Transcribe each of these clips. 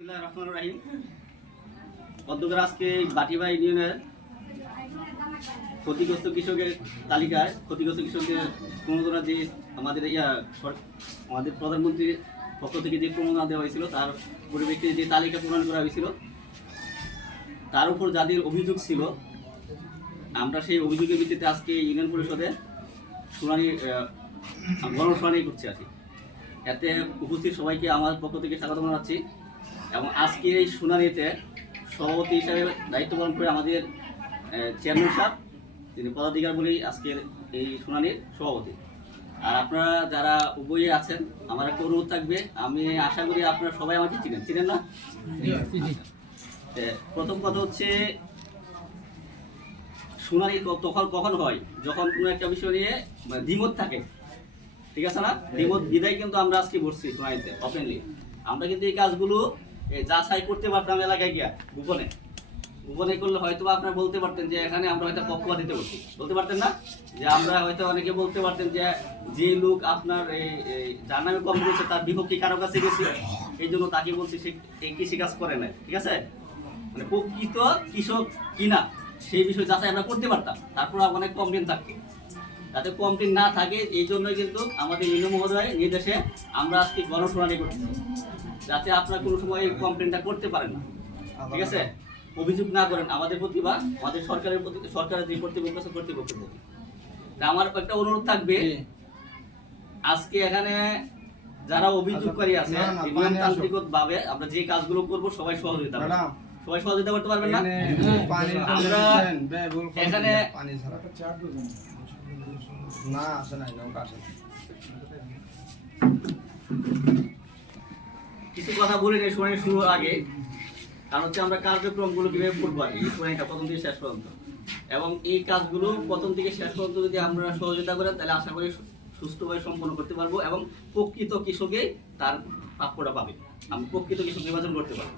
রহিম অধ্যক্ষের আজকে বাটিবা ইউনিয়নের ক্ষতিগ্রস্ত কৃষকের তালিকায় ক্ষতিগ্রস্ত কৃষকের প্রণোদনা যে আমাদের আমাদের প্রধানমন্ত্রীর পক্ষ থেকে যে প্রণোদনা দেওয়া হয়েছিল তার পরিপ্রেক্ষিতে যে তালিকা প্রণয়ন করা হয়েছিল তার উপর যাদের অভিযোগ ছিল আমরা সেই অভিযোগের ভিত্তিতে আজকে ইউনিয়ন পরিষদে শুনানি গণশুনানি করছি আছি। এতে উপস্থিত সবাইকে আমার পক্ষ থেকে স্বাগত জানাচ্ছি এবং আজকে এই শুনানিতে সভাপতি হিসাবে দায়িত্ব পালন করে আমাদের চেয়ারম্যান সাহেব, তিনি পদাধিকার বলেই আজকের এই শুনানির সভাপতি। আর আপনারা যারা উভয়ে আছেন, আমার একটা অনুরোধ থাকবে, আমি আশা করি আপনারা সবাই আমাকে চিনেন না? প্রথম কথা হচ্ছে, শুনানি কখন হয়? যখন কোনো একটা বিষয় নিয়ে দ্বিমত থাকে, ঠিক আছে না? দ্বিমত বিদায় কিন্তু আমরা আজকে বসছি শুনানিতে ওপেনলি। আমরা কিন্তু এই কাজগুলো যাচাই করতে পারতাম এলাকায় গিয়া গোপনে করলে হয়তো আপনারা বলতে পারতেন যে এখানে আমরা হয়তো পক্ষপাত দিতে পারছি, বলতে পারতেন না? যে আমরা হয়তো অনেকে বলতে পারতেন যে লোক আপনার যার নামে কম করেছে তার বিপক্ষে কারো কাছে গেছে, এই জন্য তাকে বলছি সে কৃষিকাজ করে না, ঠিক আছে? মানে প্রকৃত কৃষক কিনা সেই বিষয়ে যাচাই আমরা করতে পারতাম। তারপর অনেক কমপ্লেন থাকতো, যাতে কমপ্লেন না থাকে এই জন্যই কিন্তু আমাদের ইউনো মহোদয় নির্দেশে আমরা আজকে গণশুনানি করছি, যাতে আপনারা কোনো সময় এই কমপ্লেনটা করতে পারেন না, ঠিক আছে? অভিযোগ না করেন আমাদের প্রতি বা আমাদের সরকারের প্রতি, সরকারের যে কর্তৃপক্ষের প্রতি। আমার একটা অনুরোধ থাকবে, আজকে এখানে যারা অভিযোগকারী আছে নিয়মতান্ত্রিকভাবে আমরা যে কাজগুলো করবো সবাই সহযোগিতা করতে পারবেন না? আমরা এখানে কিছু কথা বলে নেই শুনানি শুরুর আগে, কারণ হচ্ছে আমরা কার্যক্রমগুলো কিভাবে করবো আর এই শুনানিটা প্রথম থেকে শেষ পর্যন্ত, এবং এই কাজগুলো প্রথম থেকে শেষ পর্যন্ত যদি আমরা সহযোগিতা করেন তাহলে আশা করি সুষ্ঠুভাবে সম্পন্ন করতে পারবো এবং প্রকৃত কৃষকে তার প্রাপ্যটা পাবে, আমি প্রকৃত কৃষক নির্বাচন করতে পারবো।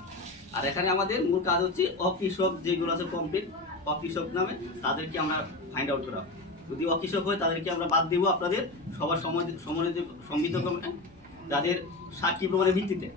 আর এখানে আমাদের মূল কাজ হচ্ছে অকৃষক যেগুলো আছে কমপ্লিট অকৃষক নামে তাদেরকে আমরা ফাইন্ড আউট করা। যদি অকৃষক হয় তাদেরকে আমরা বাদ দিব আপনাদের সবার সম্মিলিত কমিটি, যাদের সাক্ষী প্রমাণের ভিত্তিতে,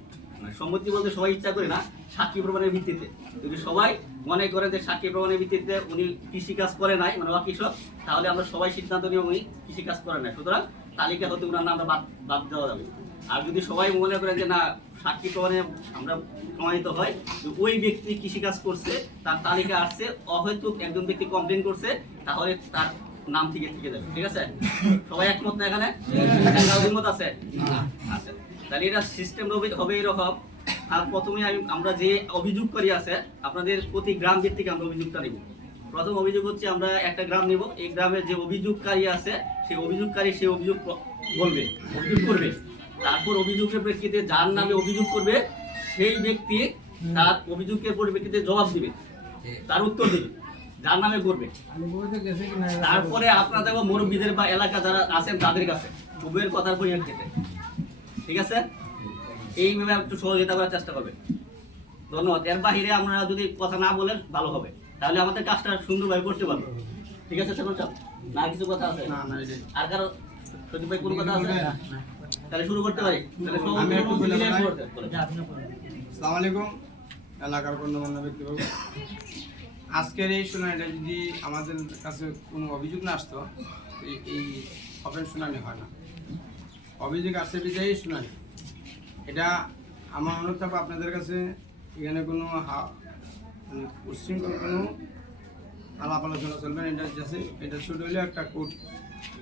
মানে সম্মতি বলতে সবাই ইচ্ছা করে না, সাক্ষী প্রমাণের ভিত্তিতে যদি সবাই মনে করে যে সাক্ষী প্রমাণের ভিত্তিতে উনি কৃষিকাজ করে নাই, মানে অকৃষক, তাহলে আমরা সবাই সিদ্ধান্ত নিয়ে উনি কৃষিকাজ করে নাই, সুতরাং তালিকা হতে ওনার নামটা বাদ দেওয়া যাবে। আর যদি সবাই মনে করেন যে না সাক্ষী প্রমাণে আমরা প্রমাণিত হয় যে ওই ব্যক্তি কৃষিকাজ করছে, তার তালিকা আসছে, অহৈতুক একজন ব্যক্তি কমপ্লেন করছে, তাহলে তার নাম থেকে যাবে, ঠিক আছে? সবাই একমত না? এখানে একমত আছে? আচ্ছা, তাহলে এটা সিস্টেম হবে এরকম। আর প্রথমে আমরা যে অভিযোগকারী আছে আপনাদের প্রতি গ্রাম ভিত্তিক আমরা অভিযোগটা নেব। প্রথম অভিযোগ হচ্ছে আমরা একটা গ্রাম নেব, এই গ্রামের যে অভিযোগকারী আছে সেই অভিযোগকারী সে অভিযোগ করবে, তারপর অভিযোগের প্রেক্ষিতে যার নামে অভিযোগ করবে সেই ব্যক্তি তার অভিযোগের পরিপ্রেক্ষিতে জবাব দিবে, তার উত্তর দেবে যার নামে করবে। তারপরে আপনারা দেখো মুরব্বীদের বা এলাকা যারা আছেন তাদের কাছে উভয়ের কথার পরিপ্রেক্ষিতে, ঠিক আছে? এইভাবে একটু সহযোগিতা করার চেষ্টা করবেন। ধন্যবাদ। এর বাহিরে আমরা যদি কথা না বলেন ভালো হবে, তাহলে আমাদের কাজটা সুন্দরভাবে করতে পারবো, ঠিক আছে? না কিছু কথা আছে? আর কারো সত্যি ভাই কোনো কথা আছে? তাহলে শুরু করতে পারি। আসসালামু আলাইকুম এলাকার গণ্যমান্য ব্যক্তিবর্গ, আজকের এই শুনানিটা যদি আমাদের কাছে কোনো অভিযোগ না আসতো এই ওপেন শুনানি হয় না। অভিযোগ আসছে বিজয়ী শুনানি। এটা আমার অনুরোধ থাকবে আপনাদের কাছে, এখানে কোনো উচ্ছৃঙ্খল কোনো আলাপ আলোচনা চলবে না। এটা শুরু হলে একটা কোর্ট,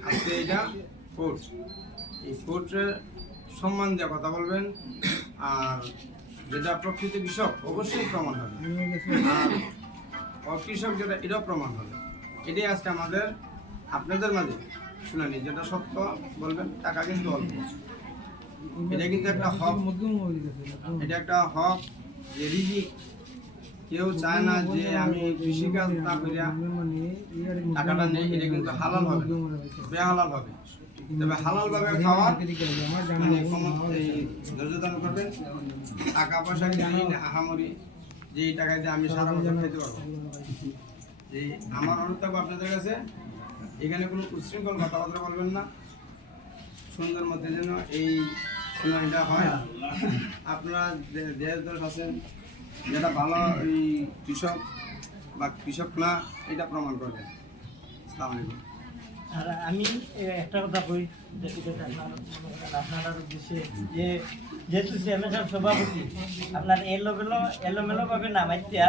আজকে এটা কোর্ট, এই কোর্টের সম্মান দিয়ে কথা বলবেন। আর যেটা প্রকৃত কৃষক অবশ্যই প্রমাণ হবে, আর অকৃষক যেটা এটাও প্রমাণ হবে। এটাই আজকে আমাদের আপনাদের মাঝে শুনানি, যেটা সত্য বলবেন, টাকা কিন্তু অল্প, এটা কিন্তু একটা হক, এটা একটা হক যে রিজিক। কেউ চায় না যে আমি কৃষিকাজ না করিয়া টাকাটা নেই, এটা কিন্তু হালাল হবে, বেহালাল হবে। তবে হালাল ভাবে খাওয়ার নির্যাতন করবেন, টাকা পয়সা দিয়ে আহামরি যে টাকায় দিয়ে আমি সারা বছর খেতে পারবো। যে আমার অনুরোধ থাকবো আপনাদের কাছে, এখানে কোনো উচ্ছৃঙ্খল কথাবার্তা বলবেন না, সুন্দর মধ্যে যেন এই শুনুন, এটা হয় আপনারা দেশ দোষ আছেন, যেটা ভালো এই কৃষক বা কৃষক না এটা প্রমাণ করবেন। আসসালামু আলাইকুম। আর আমি একটা কথা কই আপনার উদ্দেশ্যে যে যেহেতু চেয়ারম্যান সাহেব সভাপতি আপনার এলোমেলো ভাবে নামাইয়া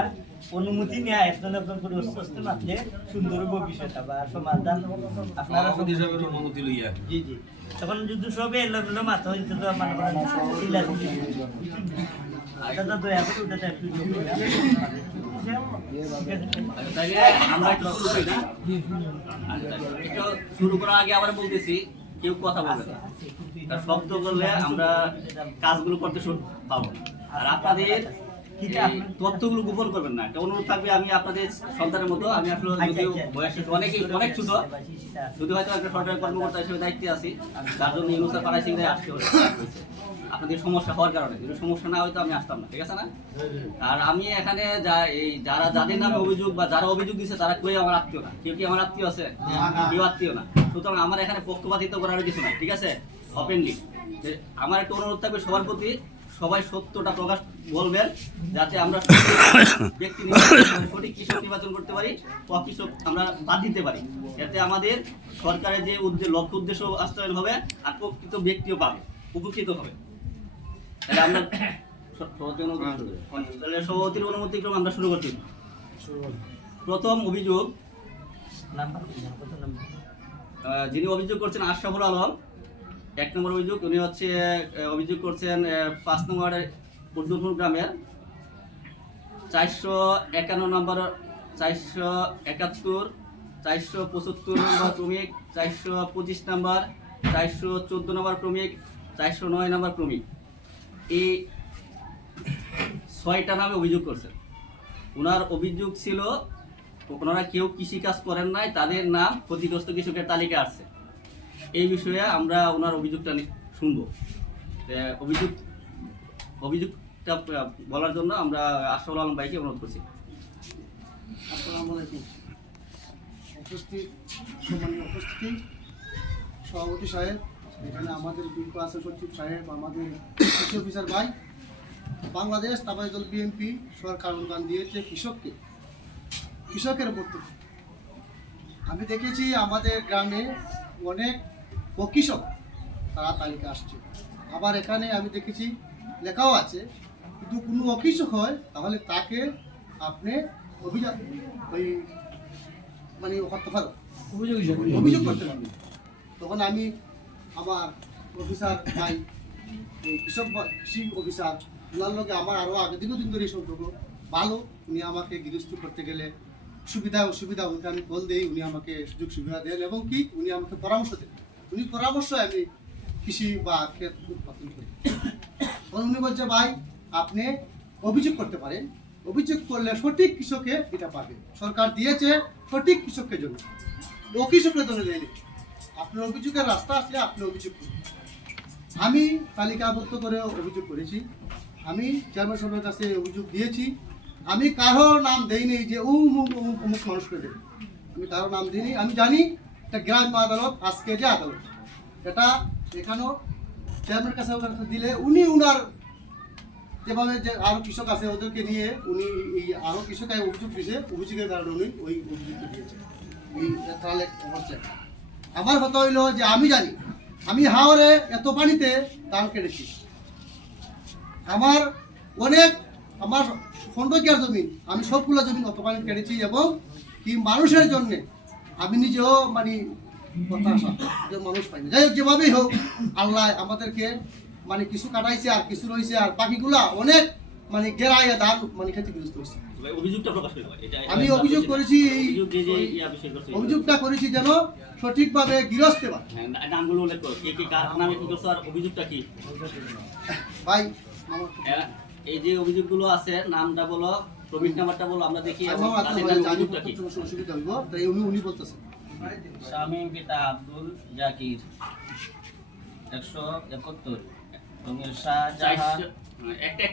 অনুমতি নেওয়া একজন একজন করে আস্তে আস্তে মাতলে সুন্দর হইব বিষয়টা বা সমাধান আপনারা অনুমতি লইয়া জি জি তখন যদি সবে এলোমেলো মাথা হইতে তো মনে করেন দাদা দয়া করে ওটা একটু তাইলে আমরা একটু শুরু করি না? একটু শুরু করার আগে আবার বলতেছি, কেউ কথা বলবে না। আর শব্দ করলে আমরা কাজগুলো করতে পাবো। আর আপনাদের এই তথ্যগুলো গোপন করবেন না। একটা অনুরোধ থাকবে, আমি আপনাদের সন্তানের মতো, আমি আসলে যদিও বয়সে অনেক ছোট, যদি হয়তো একটা সরকারি কর্মকর্তা হিসেবে দায়িত্বে আছি, তার জন্য ইউনুসের পাড়ায় সিংহে আসতে হয়েছে। আপনাদের সমস্যা হওয়ার কারণে, যদি সমস্যা না হয়তো আমি আসতাম না, ঠিক আছে না? আর আমি এখানে যাদের নামে অভিযোগ বা যারা অভিযোগ দিচ্ছে তারা কেউ আমার আত্মীয় না। কেউ কি আমার আত্মীয় আছে? কেউ আত্মীয় না। সুতরাং আমার এখানে পক্ষপাতিত্ব করার কিছু নাই, ঠিক আছে? ওপেনলি আমার একটা অনুরোধ থাকবে সবার প্রতি, সবাই সত্যটা প্রকাশ বলবেন, যাতে আমরা ব্যক্তি সঠিক কৃষক নির্বাচন করতে পারি, অকৃষক আমরা বাদ দিতে পারি। এতে আমাদের সরকারের যে লক্ষ্য উদ্দেশ্য বাস্তবায়ন হবে আর প্রকৃত ব্যক্তিও পাবে, উপকৃত হবে। তাহলে আমরা সভাপতির অনুমতি ক্রমে আমরা শুরু করছি। প্রথম অভিযোগ, যিনি অভিযোগ করছেন আশরাফুল আলম, 1 নম্বর অভিযোগ। উনি অভিযোগ করছেন 5 নম্বরের উর্দুপুর গ্রামের 451 নম্বর, 471, 475 নম্বর ক্রমিক, 425 নম্বর, 414 নম্বর ক্রমিক, 409 নম্বর ক্রমিক, এই 6টা নামে অভিযোগ করছেন। ওনার অভিযোগ ছিল ওনারা কেউ কৃষিকাজ করেন নাই, তাদের নাম ক্ষতিগ্রস্ত কৃষকের তালিকা আসছে। এই বিষয়ে আমরা ওনার অভিযোগটা শুনবো। অভিযোগটা বলার জন্য আমরা আশরাফুল আলম ভাইকে অনুরোধ করছি। আসসালামু আলাইকুম। সম্মানীয় উপস্থিতি, সভাপতি সাহেব, এখানে আমাদের বিল ক্লাসের সচিব সাহেব, আমাদের কৃষি অফিসার ভাই, বাংলাদেশ তাবাই দল বিএনপি সরকার অনুদান দিয়েছে কৃষকের উপর। আমি দেখেছি আমাদের গ্রামে অনেক কৃষক তারা তালিকা আসছে। আবার এখানে আমি দেখেছি লেখাও আছে, কিন্তু কোনো অকৃষক হয় তাহলে তাকে আপনি অভিযোগ করতে পারবেন। তখন আমি আমার অফিসার ভাই, কৃষি অফিসার, ওনার লোকে আমার আরও আগে দীর্ঘদিন ধরে সম্পর্ক ভালো। উনি আমাকে গৃহস্থ করতে গেলে সুবিধা অসুবিধা ওকে আমি বল দিই, উনি আমাকে সুযোগ সুবিধা দেন এবং কি উনি আমাকে পরামর্শ দেন। উনি পরামর্শ আমি কৃষি বা ক্ষেত উৎপাদন করি। তখন উনি বলছে, ভাই আপনি অভিযোগ করতে পারেন, অভিযোগ করলে সঠিক কৃষকে এটা পাবে। সরকার দিয়েছে সঠিক কৃষকের জন্য, অকৃষকের জন্য দেয়নি। আপনার অভিযোগের রাস্তা আসলে আপনি অভিযোগ করুন। আমি তালিকাভুক্ত করে অভিযোগ করেছি, আমি চেয়ারম্যান সাহেবের কাছে অভিযোগ দিয়েছি। আমি কারোর নাম দেইনি যে অমুক মানুষকে দেবে, আমি কারোর নাম দিইনি। আমি জানি এটা গ্রাম্য আদালত, আজকে যে আদালত, এটা এখানেও চেয়ারম্যানের কাছে দিলে উনি উনার যেভাবে যে আরও কৃষক আছে ওদেরকে নিয়ে উনি এই আরও কৃষক অভিযোগ দিয়েছে, অভিযোগের কারণে উনি ওই অভিযোগটা দিয়েছে। তাহলে আমার কথা হইল যে আমি জানি আমি হাওড়ে এত পানিতে ধান কেটেছি, আমার আমার 15 জমি, আমি সবগুলো জমি অত পানি কেটেছি এবং কি মানুষের জন্য আমি নিজেও মানুষ পাইনি। যাই হোক, যেভাবেই হোক আল্লাহ আমাদেরকে কিছু কাটাইছে আর কিছু রয়েছে, আর বাকিগুলা অনেক গেরাইয়া ধান ক্ষতিগ্রস্ত হয়েছে। আমি অভিযোগ করেছি, অভিযোগটা করেছি যেন সঠিকভাবে গৃহস্থ নামগুলো উল্লেখ করো, কে কার নামে কি করছো আর অভিযোগটা কি ভাই। এই যে অভিযোগগুলো আছে নামটা বলো, প্রমিট নাম্বারটা বলো, আমরা দেখি অভিযোগটা কি। অসুবিধা হইব তাই উনি বলতেছেন। শামীম পিতা আব্দুল জাকির 171, রঙের শাহজাহান একটা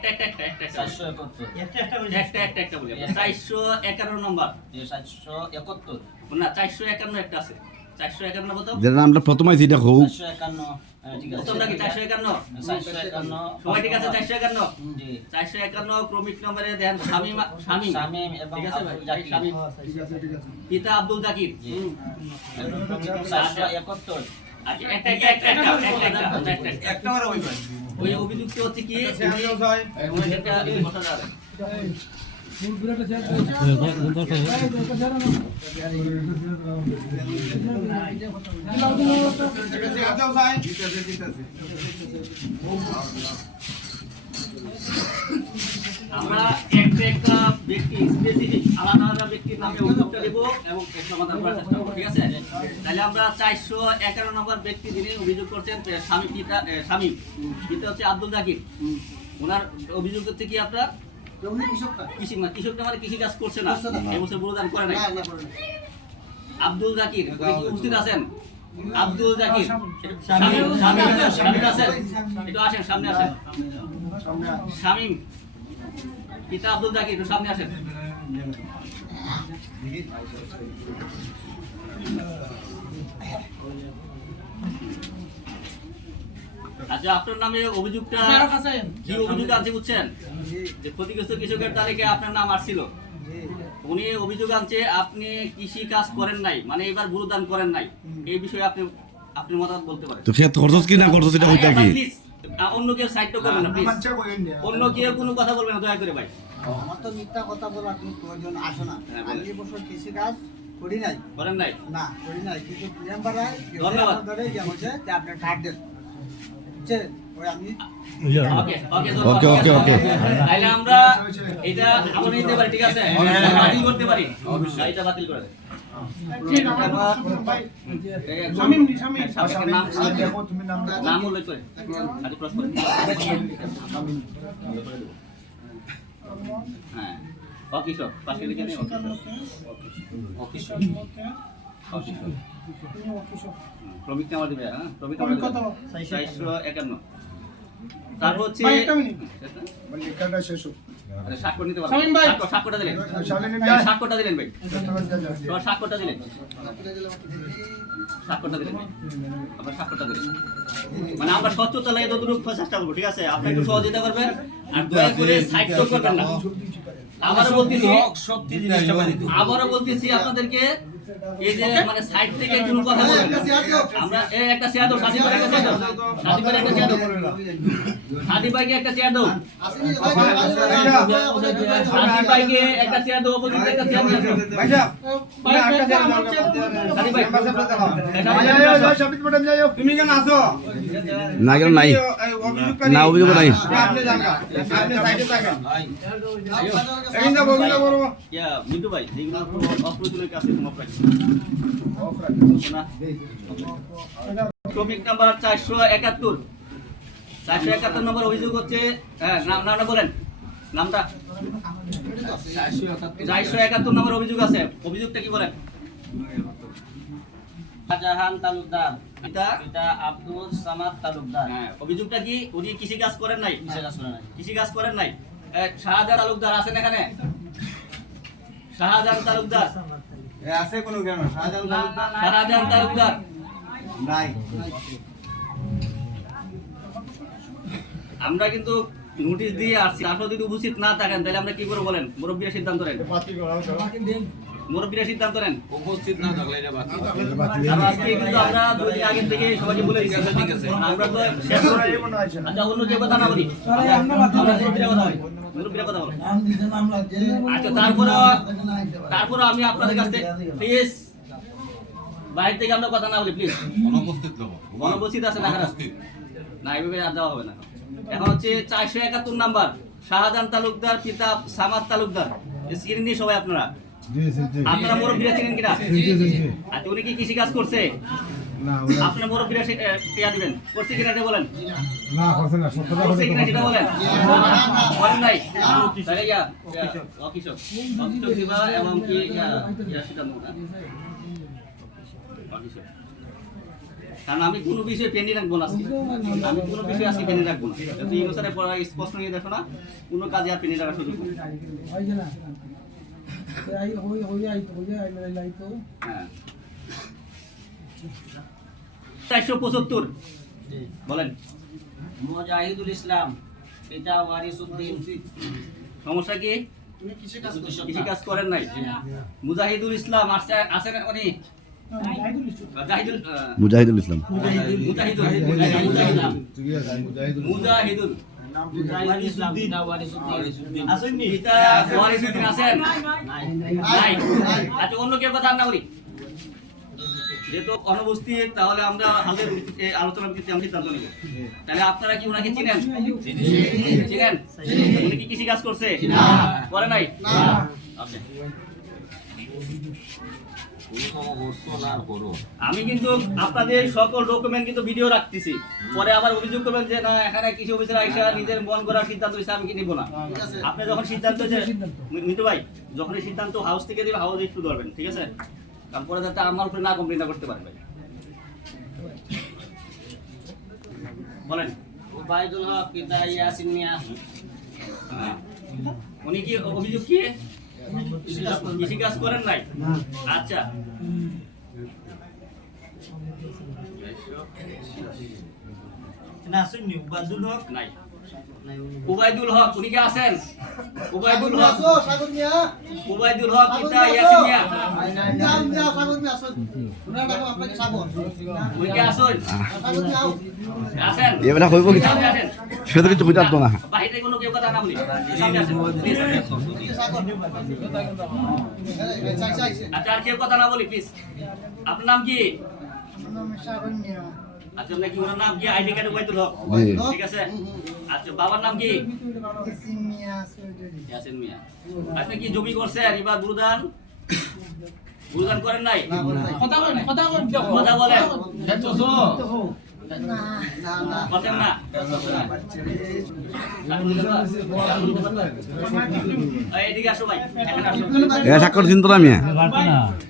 471, একটা বলি 451 নম্বর, 471 না 451 একটা আছে, 451 কত? যেটা নামটা প্রথমে যেটা হোক 451 হ্যাঁ, ঠিক আছে। প্রথমটা কি 451? 451 সবাই ঠিক আছে? 451? জি 451 ক্রমিক নম্বরে দেন শামীম। শামীম শামীম এবং ঠিক আছে ভাই? আব্দুল জাকির। শামীম। ঠিক আছে ঠিক আছে পিতা আব্দুল জাকির। জি 471 আচ্ছা, একটা। ওই অভিযুক্ত হচ্ছে কি উনি একটা কথা জানেন। আমরা একটা ব্যক্তি স্পেসিফিক আলাদা ব্যক্তির নামে অভিযোগটা দেব এবং এর সমাধান করার চেষ্টা করব, ঠিক আছে? তাহলে আমরা 411 নম্বর ব্যক্তি যিনি অভিযোগ করছেন শামীম পিতা হচ্ছে আব্দুল জাকির। ওনার অভিযোগ হচ্ছে কি আপনার উনি কৃষকটা কৃষকটা মানে কৃষি কাজ করছে না, করছে না। এবছর বুড়োদান করে নাই। না না করে না আব্দুল জাকির উনি কি উপস্থিত আছেন? আব্দুল জাকির শামীম আছেন? একটু আসেন, সামনে আসেন। শামীম পিতা আব্দুল জাকির, একটু সামনে আসেন। আচ্ছা, আপনার নামে অভিযোগটা কি অভিযোগ আছে বুঝছেন? যে ক্ষতিগ্রস্ত কৃষকের তালিকায় আপনার নাম আসছিল। উনি অভিযোগ আনছে আপনি কৃষি কাজ করেন নাই, মানে এবার বুড়োদান করেন নাই। এই বিষয়ে আপনি আপনার মতামত বলতে পারেন। তো খেত করছস কি না করছস এটা হইতা কি? প্লিজ অন্য কেউ সাইড তো করবেন না প্লিজ। অন্য কেউ কোনো কথা বলবেন না দয়া করে ভাই। আমার তো মিথ্যা কথা বলার কোনো প্রয়োজন আসে না। হ্যাঁ, আমি বলেন। এবছর কৃষিকাজ করি নাই, করেন নাই? না করি নাই, কিন্তু মেম্বাররা ধন্যবাদ। বলছে যে আপনার কার্ড দেন, বুঝছেন? ওই আমি ওকে। তাহলে আমরা এটা আমল নিতে পারি, ঠিক আছে? বাতিল করতে পারি, এটা বাতিল করে দেন। নাম উল্লেখ করে আগে প্রশ্ন করে। হ্যাঁ, অকিশোর পাশে লিখে দিন। অকিশোর ক্রমিক নাম্বার দিবে। হ্যাঁ, ক্রমিক নাম্বার কত? 451। তারপর হচ্ছে আরে স্বাক্ষর নিতে পারবেন? স্বাক্ষরটা দিলেন? স্বাক্ষরটা দিলেন ভাই? তোমার স্বাক্ষরটা দিলেন? স্বাক্ষরটা দিলেন ভাই? আপনার স্বাক্ষরটা দিলেন? মানে আমরা স্বচ্ছতা লাগে যতটুকু চেষ্টা করবো, ঠিক আছে? আপনি একটু সহযোগিতা করবেন আর দয়া করে সাইড তো করবেন না। আবারও বলতেছি আপনাদেরকে, এই যে মানে সাইড থেকে কোনো কথা বলবেন না। আমরা এই একটা চেয়ার দাও, সাথী ভাই একটা চেয়ার দাও, সাথী ভাই একটা চেয়ার দাও, সাথী ভাইকে একটা চেয়ার দাও, সাথী ভাইকে একটা চেয়ার দাও, অপোজিটে একটা চেয়ার দাও। সাথী ভাই তুমি কেন আসো? না কেন নাই? না অভিযোগ নাই। আপনি জানগা আপনি সাইডে থাকেন এখানে বগিলা বড় ইয়া মিন্টু ভাই যেগুলো অপ্রয়োজনীয় কাছে তোমার ক্রমিক নাম্বার 471 নম্বর অভিযোগ হচ্ছে। হ্যাঁ, নামটা বলেন, নামটা। 471 নম্বর অভিযোগ আছে, অভিযোগটা কি বলেন? শাহজাহান তালুকদার পিতা পিতা আব্দুল সামাদ তালুকদার। হ্যাঁ, অভিযোগটা কি উনি কৃষি কাজ করেন নাই? কিসের কাজ করে নাই? কৃষি কাজ করেন নাই। শাহজাহান তালুকদার আছেন এখানে? শাহজাহান তালুকদার আছে কোন কেন শাহজাহান শাহজাহান তালুকদার নাই আমরা কিন্তু নোটিশ দিয়ে আসছি। তারপর যদি উপস্থিত না থাকেন তাহলে আমরা কি করবো বলেন? মুরব্বীরা সিদ্ধান্ত নেন, মুরব্বীরা সিদ্ধান্ত নেন। উপস্থিত না থাকলে এটা বাতিল। আর আজকে কিন্তু আমরা 2 দিন আগে থেকে সবাইকে বলে দিচ্ছি, ঠিক আছে? আমরা তো শেষ করে আচ্ছা অন্য কেউ কথা না বলি, আমরা মুরব্বীরা কথা বলি, মুরব্বীরা কথা বলেন। আচ্ছা, তারপরে আমি আপনাদের কাছে প্লিজ বাইরে থেকে আমরা কথা না বলি, প্লিজ। অনুপস্থিত লোক। অনুপস্থিত আছে না? না, এইভাবে আর দেওয়া হবে না। এখন হচ্ছে 471 নাম্বার শাহজাহান তালুকদার পিতা সামাদ তালুকদার। চিনেন নি সবাই আপনারা? আপনারা মুরব্বীরা চিনেন কিনা? আচ্ছা, উনি কি কৃষি কাজ করছে? আপনার মুরব্বীরা টিয়া দিবেন, করছে কিনা এটা বলেন। করছে কিনা সেটা বলেন। বলেন নাই? তাহলে অকিশোর দিবা এবং কি সিদ্ধান্ত না? অকিশোর। কারণ আমি কোনো বিষয়ে পেন্ডিং রাখবো না, আমি কোনো বিষয়ে আজকে পেন্ডিং রাখবো না। যদি অনুসারে স্পষ্ট নিয়ে দেখো না, কোনো কাজে আর পেন্ডিং রাখার সুযোগ নেই। হ্যাঁ, 475 বলেন। মুজাহিদুল ইসলাম পিতা ওয়ারিসউদ্দিন। সমস্যা কি? তুমি কিসে কাজ করো? কৃষি কাজ করেন নাই? মুজাহিদুল ইসলাম আছেন উনি? জাহিদুল মুজাহিদুল ইসলাম। মুজাহিদুল মুজাহিদুল ওয়ারিসউদ্দিন পিতা ওয়ারিসউদ্দিন। আসেননি? পিতা ওয়ারিসউদ্দিন আছেন? নাই। আচ্ছা, অন্য কেউ কথা না বলি। যেহেতু অনুপস্থিত, তাহলে আমরা আমাদের এই আলোচনার ভিত্তিতে আমরা সিদ্ধান্ত নেব। তাহলে আপনারা কি ওনাকে চিনেন? চিনেন? উনি কি কৃষি কাজ করছে? করে নাই? আচ্ছা। আমি কিন্তু আপনাদের সকল ডকুমেন্ট কিন্তু ভিডিও রাখতেছি। পরে আবার অভিযোগ করবেন যে না, এখানে কৃষি অফিসার আইসা নিজের মন করার সিদ্ধান্ত নিচ্ছে, আমি কি নিব না। আপনি যখন সিদ্ধান্ত নিতে ভাই, যখন এই সিদ্ধান্ত হাউস থেকে দিবে, হাউস একটু ধরবেন, ঠিক আছে? কারণ পরে যাতে আমার উপরে না কমপ্লেন না করতে পারে ভাই। বলেন। উবাইদুল হক পিতা ইয়াসিন মিয়া। উনি কি অভিযোগ কি কৃষি কাজ করেন নাই? আচ্ছা, না আসেননি? উবাদুল হক নাই। উবাইদুল হক উনি কি আছেন? উবাইদুল হক, আসো সাগর মিয়া। উবাইদুল হক পিতা ইয়াসিন মিয়া। নাম মিয়া সাগর মিয়া আসুন। ওনার নাম আপনাকে সাগর। উনি কি আছেন? সাগর মিয়া আও। আছেন? এবারে হইব কি? সামনে আসেন। সেটা কিছু কইতে পারতো না। বাহিরে কোনো কেউ কথা না বলি, সামনে আসেন প্লিজ। সাগর। এই চাই চাই। আচ্ছা, আর কেউ কথা না বলি প্লিজ। আপনার নাম কি? নাম সাগর মিয়া। আচ্ছা, আপনার কি ওনার নাম কি? আইডি কার্ড উবাইদুল হক, জি। ঠিক আছে। আচ্ছা, বাবার নাম কি? ইয়াসিন মিয়া চৌধুরী। ইয়াসিন মিয়া। আপনি কি জমি করছেন এবার? গুরুদান গুরুদান করেন নাই? কথা বলেন কথা বলেন। না না। বলেন না। এদিকে আসো ভাই, এখানে আসো। এ স্বাক্ষর চিন্তা না মিয়া।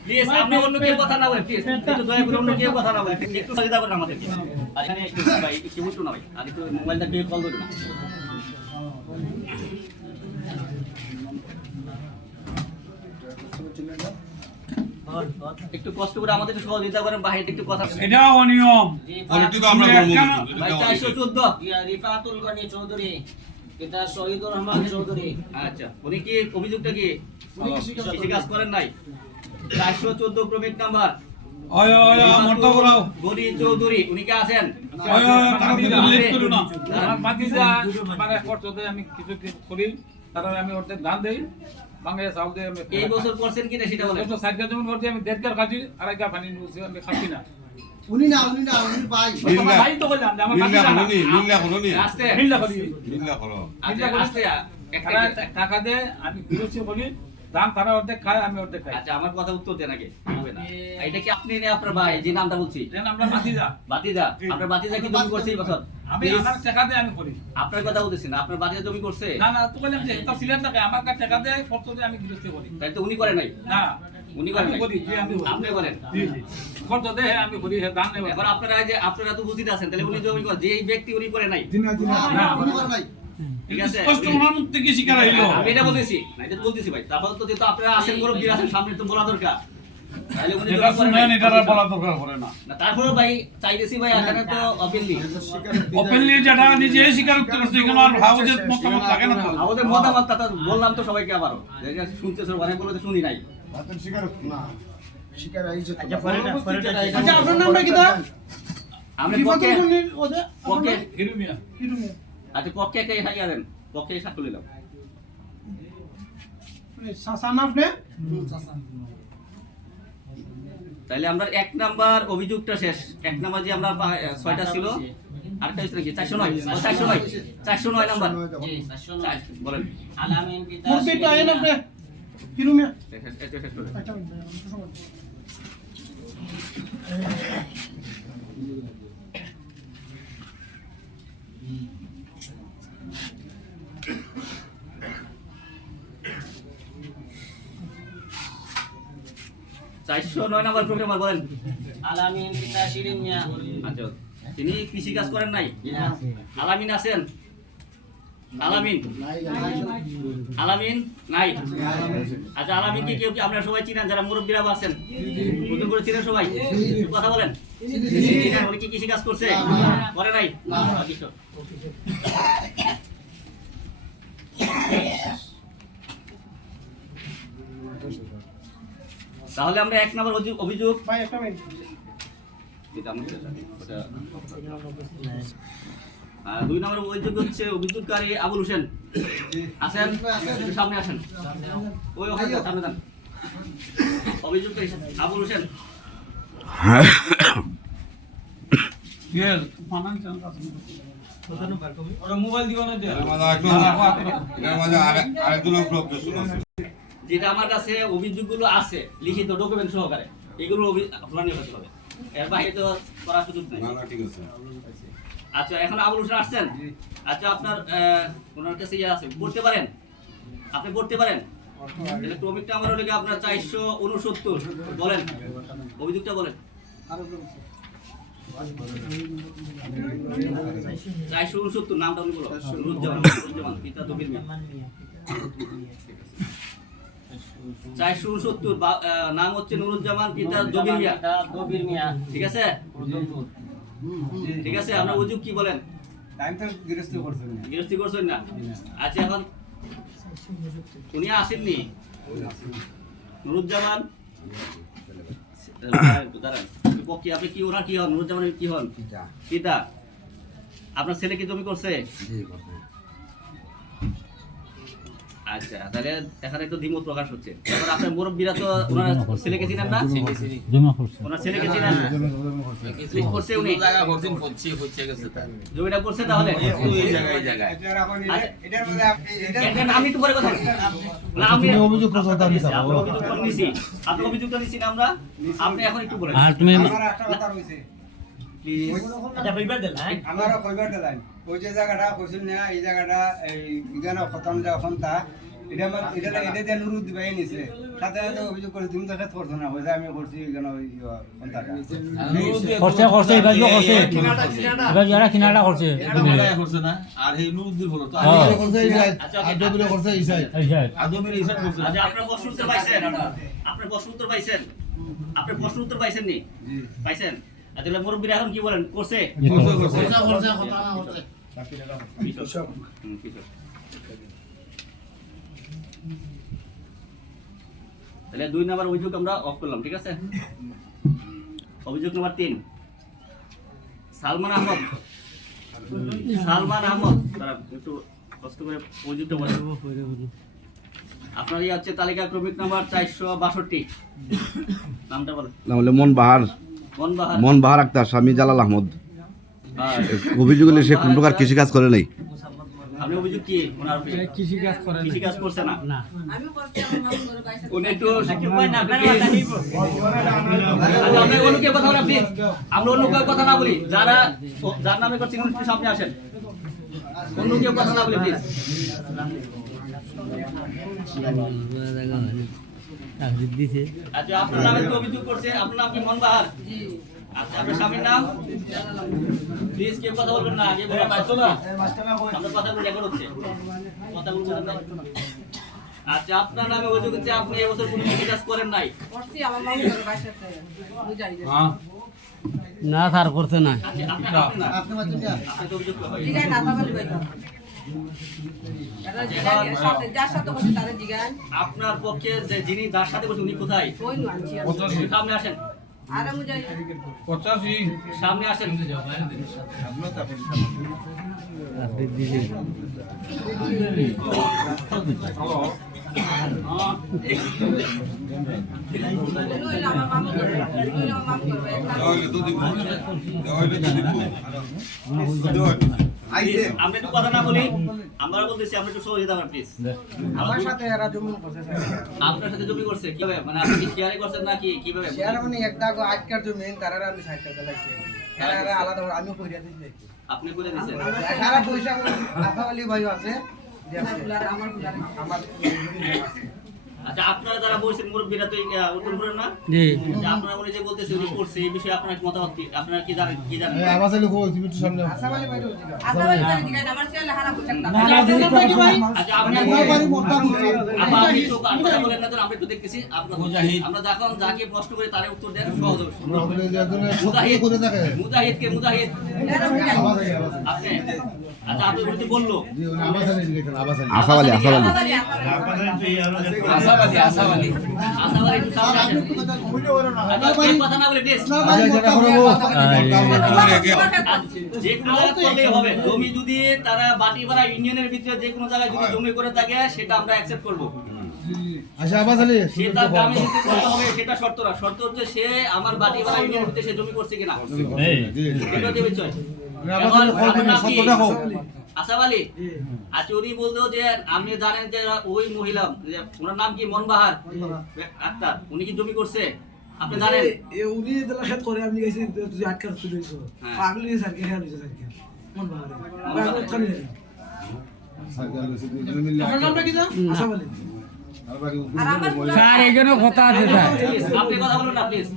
প্লিজ, আপনি অন্য কেউ কথা না বলেন প্লিজ। একটু দয়া করে অন্য কেউ কথা না বলেন, একটু সহযোগিতা করেন আমাদেরকে। আর এখানে একটু ভাই একটু উঠো না ভাই, আর একটু মোবাইলটা কেউ কল করো না। একটু কষ্ট করে আমাদের একটু সহযোগিতা করেন, বাইরে একটু কথা বলেন। এটাও অনিয়ম। পলিটিক্যাল আমরা করব। ভাই 414। রিফাতুল গনি চৌধুরী পিতা শহীদুর রহমান চৌধুরী। আচ্ছা, উনি কি অভিযোগটা কি কৃষি কাজ করেন নাই? 414 ক্রমিক নাম্বার ওই ওই মর্ত বলাও। গনি চৌধুরী, উনি কি আছেন? ওই ওই তাকে লিস্ট করুন না। আমার ভাতিজা মানে করতে আমি কিছু কিছু করি, তারপরে আমি ওতে ধান দেই, বাংলাদেশ সাউথে আমি এই বছর করছেন কিনা সেটা বলেন। তো সাইড যেমন করতে আমি দেড় কার খাচ্ছি, আড়াই কার পানি নিচ্ছি, আমি খাচ্ছি না। উনি না ভাই। আমার ভাই তো বললাম যে আমার ভাতিজা না। আস্তে মিল্লা করি। আচ্ছা, আস্তে একটা টাকা দে, আমি বিরোধী বলি, ধান তারা অর্ধেক খায়, আমি অর্ধেক খাই। আচ্ছা, আমার কথা উত্তর দেন আগে, হবে না। এটা কি আপনি না আপনার ভাই, যে নামটা বলছি? যেন আমরা ভাতিজা। বাতিজা, আপনার বাতিজা কি জমি করছে এই বছর? আমি আমার টাকা দিয়ে আমি করি। আপনার কথা বলতেছি না, আপনার বাতিজা জমি করছে? না না, তো বললাম যে এটা সিলেট থাকে, আমার কাছে টাকা দিয়ে খরচ দিয়ে আমি বিরোধী করি। তাই তো উনি করে নাই? না, উনি করেন আমি নাই? করি, জি, আমি করি। আপনি করেন? জি জি, খরচ দেয় আমি করি, হ্যাঁ ধান নেব। এবার আপনারা যে আপনারা তো বুঝতে আছেন, তাহলে উনি জমি করে, যে ব্যক্তি উনি করে নাই, না উনি করে নাই। ঠিক আছে? স্পষ্ট ওনার মুখ থেকে স্বীকার হইলো। আমি এটা বলতেছি না, এটা বলতেছি ভাই। তারপর তো যেহেতু আপনারা আছেন, মুরব্বি আছেন, সামনে তো বলা দরকার। তাহলে উনি এটা জমি করে শুনেন, নাই। এটা আর বলা দরকার পড়ে না। না, তারপরেও ভাই চাইতেছি ভাই, এখানে তো অপেনলি ওপেনলি যেটা নিজে স্বীকারোক্তি করছে, এখানে আর হাউজের মতামত লাগে না তো। আমাদের মতামত তা বললাম তো সবাইকে আবারও, যে শুনতেছে, অনেক বলে শুনি নাই। আচ্ছা পরে না পরে না আচ্ছা আপনার নামটা কি দা? আমরা পক্ষে পক্ষে হিরু মিয়া। আচ্ছা, পক্ষে একটা ইয়া দেন, পক্ষে সাক্ষ্য নিলাম। তাহলে আমরা 1 নাম্বার অভিযোগটা শেষ। 1 নাম্বার যে আমরা 6টা ছিল, আরেকটা হচ্ছে নাকি 409? 409 নাম্বার। জি 409। বলেন। আলামিন পিতা মুরব্বিটা আইন আপনি। হিরু মিয়া। এটা শেষ করে। চারশো 9 নাম্বার প্রোগ্রামার বলেন। আলামিন পিতা শিরিন মিয়া। আচ্ছা, তিনি কৃষি কাজ করেন নাই? না। আলামিন আছেন? আলামিন আলামিন নাই। আচ্ছা আলামিন কি কেউ কি আপনারা সবাই চিনেন যারা মুরব্বীরা আছেন? নতুন করে চিনেন সবাই? কথা বলেন। চিনেন? উনি কি কৃষি কাজ করছে? করে নাই? কিশোর। তাহলে আমরা 1 নম্বর অভিযোগ আর 2 নম্বর অভিযোগ হচ্ছে অভিযোগকারী আবুল হোসেন আছেন? একটু সামনে আসেন। ওই ওখানে সামনে যান। অভিযোগকারী আবুল হোসেন। মোবাইল দিবা না যেটা আমার কাছে অভিযোগগুলো আছে লিখিত ডকুমেন্ট সহকারে, এগুলো আপনার নিয়ে হতে হবে, এর বাইরে তো করার সুযোগ নেই। আচ্ছা এখন আবুল হোসেন আসছেন? আচ্ছা আপনার ওনার কাছে ইয়ে আছে, পড়তে পারেন? আপনি পড়তে পারেন? তাহলে ক্রমিকটা আমার হলে আপনার 469। বলেন অভিযোগটা বলেন। 469 নামটা আমি বলো। নুরুজ্জামান পিতা দবির মিয়া। 469 নাম হচ্ছে নুরুজ্জামান পিতা দবির মিয়া। দবির মিয়া। ঠিক আছে? ঠিক আছে, আমরা অভিযোগ কি বলেন? গৃহস্থী করছেন না? আচ্ছা এখন উনি আসেননি নুরুজ্জামান দাঁড়ান, আপনি কি ওনার কি হন? নুরুজ্জামানের কি হন? পিতা। আপনার ছেলে কি জমি করছে? আচ্ছা তাহলে এখানে একটু দ্বিমত প্রকাশ হচ্ছে। এবার আপনার মুরব্বীরা তো ওনার ছেলেকে চিনেন না? ওনার ছেলেকে চিনেন? করছে উনি জমিটা করছে তাহলে? আমি একটু পরে কথা অভিযোগটা নিচ্ছি না আমরা, আপনি এখন একটু বলেন। আমারও কইবার দিলেন ওই যে জায়গাটা কইছিল না, এই জায়গাটা এই ইগানো খতম যখন তা এটা দিয়ে নুরুদ দিবাই নিছে, সাথে সাথে অভিযোগ করে তুমি তো খেত করছো না, ওইটা আমি করছি ইগানো কোনটাটা করছে এবার যারা কিনারা করছে না। আর এই নুরুদ্দিন বলো তো আদমির এই সাইড করছে। আচ্ছা আপনারা প্রশ্ন উত্তর পাইছেন? আপনারা প্রশ্ন উত্তর পাইছেন? আপনি প্রশ্ন উত্তর পাইছেন নি? পাইছেন? তাহলে মুরব্বীরা এখন কি বলেন? করছে? তাহলে 2 নম্বর অভিযোগ আমরা অফ করলাম, ঠিক আছে? অভিযোগ নম্বর 3 সালমান আহমদ। তারা একটু কষ্ট করে অভিযোগটা বলেন। আপনার এই হচ্ছে তালিকা ক্রমিক নাম্বার 462। নামটা বলেন। নাম হলো মন বাহার আক্তার, স্বামী জালাল আহমদ। অভিযোগ হলে সে কোন প্রকার কৃষিকাজ করে নাই। আপনি অভিযোগ কি? ওনার কৃষিকাজ করছে না? উনি একটু অন্য কেউ কথা বলেন প্লিজ। আমরা অন্য কেউ কথা না বলি, যার নামে করছি একটু সামনে আসেন। অন্য কেউ কথা না বলি প্লিজ। আচ্ছা আপনার নামে তো অভিযোগ করছে, আপনার নাম কি মনবাহার? আচ্ছা আপনার স্বামীর নাম? প্লিজ কেউ কথা বলবেন না, আগে বলা পাইছো না, আমরা কথাগুলো রেকর্ড হচ্ছে, কথাগুলো বলেন না। আচ্ছা আপনার নামে অভিযোগ হচ্ছে আপনি এবছর কোনো কৃষি কাজ করেন নাই? না স্যার করছে না। আপনি তো অভিযোগ করেন। আপনার পক্ষে যে যিনি যার সাথে বলছেন উনি কোথায়? সামনে আসেন। 85 সামনে আসেন। আমরা একটু কথা না বলি, আমরা বলতেছি আমরা একটু সহযোগিতা করেন প্লিজ। আমার সাথে এরা জমি করছে স্যার। আপনার সাথে জমি করছে কিভাবে? মানে আপনি কি শেয়ারে করছেন নাকি কিভাবে? শেয়ার মানে একটা আটকার জমি তারা আমি 60 টাকা লাগছে, তারা আলাদা আমি কইরা দিছি। আপনি করে দিয়েছেন? সারা পয়সা আফাওয়ালি ভাই আছে যে আমার আচ্ছা আপনারা যারা বলছেন মুরব্বীরা তো উত্তর করেন না জি যে আপনারা উনি যে বলতেছে উনি করছে এই বিষয়ে আপনার মতামত কি আপনারা কি জানেন আচ্ছা আপনি কথা বলেন না তো আমরা একটু দেখতেছি আমরা যখন যাকে প্রশ্ন করি তারে উত্তর দেন সহজ হবে মুজাহিদ কে মুজাহিদ আপনি আচ্ছা আপনি বলতে বললো আসাবালি আসাবালি একটু সামনে আসেন। আচ্ছা, এই কথা না বলে প্লিজ যে কোনো জায়গায় করলেই হবে জমি যদি তারা বাটিপাড়া ইউনিয়নের ভিতরে যে কোনো জায়গায় যদি জমি করে থাকে সেটা আমরা অ্যাকসেপ্ট করবো সে তার গ্রামে যেতে করতে হবে সেটা শর্ত না শর্ত হচ্ছে সে আমার বাটিপাড়া ইউনিয়নের ভিতরে সে জমি করছে কিনা এটা হচ্ছে বিষয়। এখন আপনার নাম কি? আসাফ আলী আচ্ছা উনি বলতো যে আপনি জানেন যে ওই মহিলা যে ওনার নাম কি মনবাহার আক্তার উনি কি জমি করছে আপনি জানেন উনি দেলাখাত করে আমি গেছি তুই আটকার তুই দিছো পাগল গেছে স্যার কে হেল হইছে স্যার কে মন বাহারে আপনার নামটা কি দাও আসাম আলী স্যার এখানে কথা আছে স্যার আপনি কথা বলুন না প্লিজ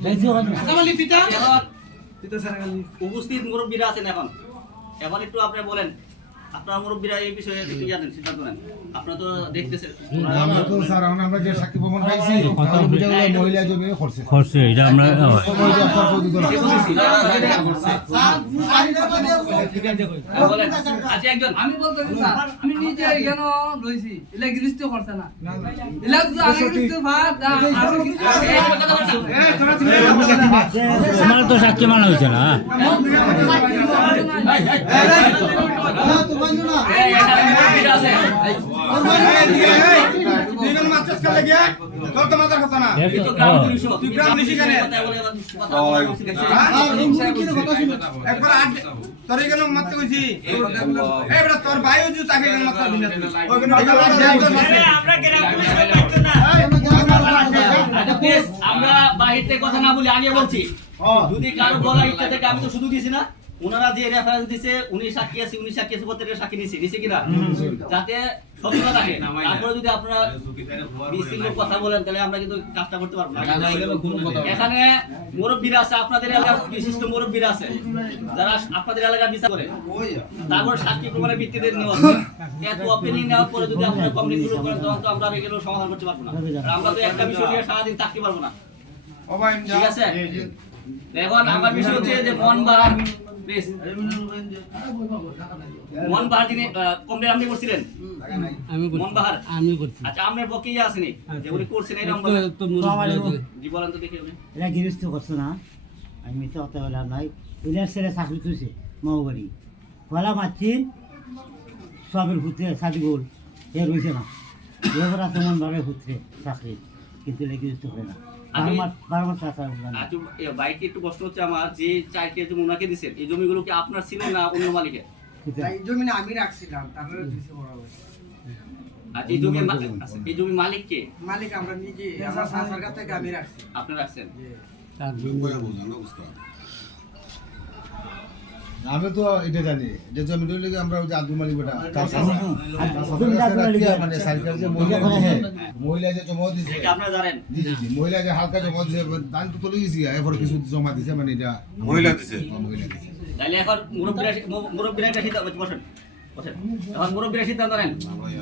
আসাম আলী পিতা এখন পিতা স্যার আলী উপস্থিত মুরব্বীরা আছেন এখন একটু আপনি বলেন আপনার মুরব্বীরা এই বিষয়ে কি জানেন সিদ্ধান্ত নেন আপনারা তো দেখতেছেন আমরা তো স্যার আমরা যে সাক্ষী প্রমাণ পাইছি মহিলা জমি করছে করছে এটা আমরা বলেন আচ্ছা একজন আমি বলতে স্যার আমি নিজে এখানে রইছি এলা গৃহস্থ করতে না এলা তো আগে গৃহস্থ ভাত আর কি এই কথা বলছেন আমার তো সাক্ষী মানা হয়েছে না এই এখানে মুরব্বীরা আছে এই তো গ্রাম পুলিশ তুই গ্রাম পুলিশ এখানে কথা বলে কথা আমরা বাহির থেকে কথা না বলি আগে বলছি যদি কারো বলা ইচ্ছা থেকে আমি তো শুধু দিয়েছি না ওনারা যে রেফারেন্স দিছে উনি সাক্ষী আছে প্রত্যেকটা সাক্ষী নিছে কিনা যাতে সত্যতা থাকে তারপরে যদি আপনারা বিশৃঙ্খল কথা বলেন তাহলে আমরা কিন্তু কাজটা করতে পারবো না এখানে মুরব্বীরা আছে আপনাদের এলাকার বিশিষ্ট মুরব্বীরা আছে যারা আপনাদের এলাকার বিচার করে তারপর সাক্ষী প্রমাণের ভিত্তিতে নেওয়া এত অপিনিয়ন নেওয়ার পরে যদি আপনারা কমিউনিটি করেন তখন তো আমরা এগুলো সমাধান করতে পারবো না আর আমরা তো একটা বিষয় নিয়ে সারাদিন থাকতে পারবো না ঠিক আছে এখন আমার বিষয় হচ্ছে যে মন বাড়ান প্লিজ মন বাহার দিনে কমপ্লেন আপনি করছিলেন মন বাহার আমি করছি আচ্ছা আপনার পক্ষে ইয়ে আসেনি যে উনি করছেন এরকম জি বলেন তো দেখি উনি এরা গৃহস্থ করছে না আমি মিথ্যা কথা বললাম নাই এদের ছেলে চাকরি তুলছে মাওবাড়ি গলা মারছি সবের পুত্রে সাদি গোল এ রয়েছে না এবার আছে মন ভাবে পুত্রে চাকরি কিন্তু এরা গৃহস্থ করে না বারবার চাকরি আচ্ছা বাইকে একটু কষ্ট হচ্ছে আমার যে 4 কেজি জমি ওনাকে দিয়েছেন এই জমিগুলো কি আপনার ছিল না অন্য মালিকের এই জমি না আমি রাখছিলাম তারপরে দিছি বরাবর আচ্ছা এই জমি মালিক কে মালিক আমরা নিজে আমার সরকার থেকে আমি রাখছি আপনি রাখছেন আমি তো এটা জানি যে জমিটা লেগে আমরা ওই যে আব্দুল মালিক বেটা মানে সাইকেল যে মহিলা যে জমা দিছে এটা আপনারা জানেন জি জি মহিলা যে হালকা জমা দিছে দান তো তুলে গেছি এরপর কিছু জমা দিছে মানে এটা মহিলা দিছে তাহলে এখন মুরব্বীরা একটা সিদ্ধান্ত বসেন এখন মুরব্বীরা সিদ্ধান্ত নেন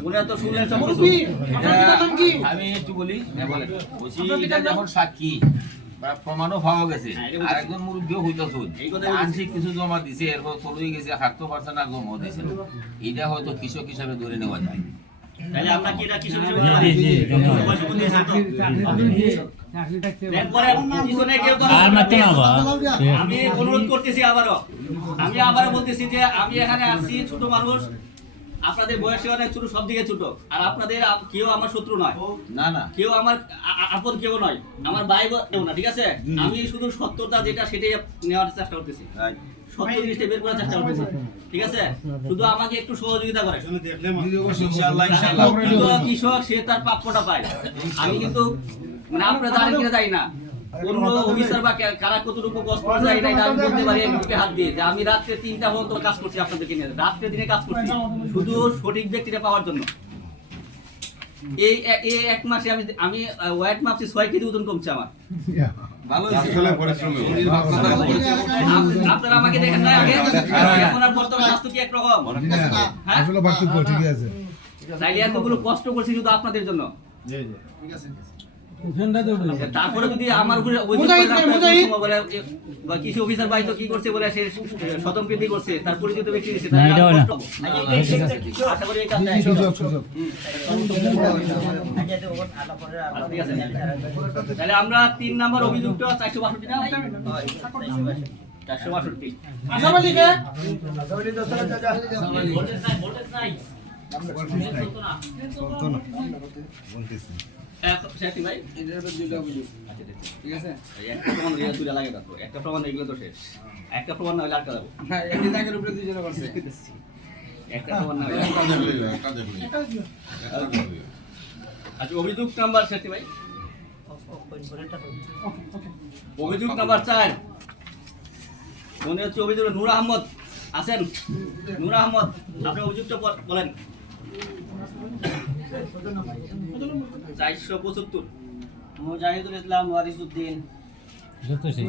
উনি তো শুনলেন সব কিছু আমি একটু বলি বলছি এটা যখন সাক্ষী বা প্রমাণও পাওয়া গেছে আর একজন মুরব্বীও হইতাছে আংশিক কিছু জমা দিছে এরপর চলে গেছে হাঁটতে পারছে না জমা দিয়েছে এটা হয়তো কৃষক হিসাবে ধরে নেওয়া যায় তাহলে আমরা কি এটা কৃষক আমি অনুরোধ করতেছি আবারও বলতেছি যে আমি এখানে আসছি ছোট মানুষ আপনাদের বয়সে অনেক ছোট সব দিকে ছোট আর আপনাদের কেউ আমার শত্রু নয় না না কেউ আমার আপন কেউ নয় আমার ভাই কেউ না ঠিক আছে আমি শুধু সত্যতা যেটা সেটাই নেওয়ার চেষ্টা করতেছি সত্য জিনিসটা বের করার চেষ্টা করতেছি ঠিক আছে শুধু আমাকে একটু সহযোগিতা করে কৃষক সে তার প্রাপ্যটা পায় আমি কিন্তু মানে আপনারা জানেন কিনা জানি না অন্য অফিসার বা কারা কতটুকু কষ্ট যায় না আমি বলতে পারি মুখে হাত দিয়ে যে আমি রাত্রে 3টা পর্যন্ত কাজ করছি আপনাদেরকে নিয়ে রাত্রে দিনে কাজ করছি শুধু সঠিক ব্যক্তিটা পাওয়ার জন্য এই এক মাসে আমি ওয়েট মাপছি 6 কেজি ওজন কমছে আমার। আপনারা আমাকে দেখেন না আগে, এখন আর বর্তমান স্বাস্থ্য কি একরকম? আসলে পার্থক্য ঠিকই আছে। তাইলে এতগুলো কষ্ট করছি শুধু আপনাদের জন্য। ঠিক আছে তারপরে যদি আমার উপরে অভিযোগ করে আপনারা বলে বা কৃষি অফিসার ভাই তো কি করছে বলে সে স্বতন্ত্রী করছে, তার পরিচিত ব্যক্তি দিয়েছে, না, এটাও না। আশা করি এই কাজটা ঠিক আছে। তাহলে আমরা 3 নাম্বার অভিযোগটা 462 না 462 আসামালিকে ভোল্টেজ নাই শেষ ভাই, ঠিক আছে একটা প্রমাণ দিয়ে দুইটা লাগে তো, একটা প্রমাণ এগুলো তো শেষ, একটা প্রমাণ না হলে আটকা যাবো, না একই জায়গার উপরে দুইজনে করছে একটা প্রমাণ না হলে আচ্ছা অভিযোগ নাম্বার শেষ ভাই, অভিযোগ নাম্বার 4 মনে হচ্ছে অভিযোগ নূর আহমদ আছেন? নূর আহমদ আপনি অভিযোগটা বলেন। 475 মুজাহিদুল ইসলাম ওয়ারিসউদ্দিন এটা তো শেষ।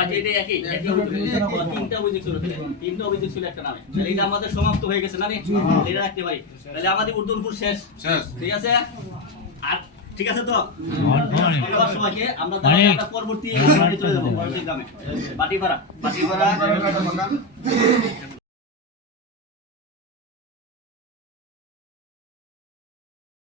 আচ্ছা এটা একই তিনটা অভিযোগ ছিল, তিনটা অভিযোগ ছিল একটা নামে, তাহলে এটা আমাদের সমাপ্ত হয়ে গেছে না রে? এটা রাখতে পারি, তাহলে আমাদের উর্দুনপুর শেষ, ঠিক আছে? আর ঠিক আছে তো ধন্যবাদ সবাইকে। আমরা তাহলে একটা পরবর্তী চলে যাবো, পরবর্তী গ্রামে বাটিপাড়া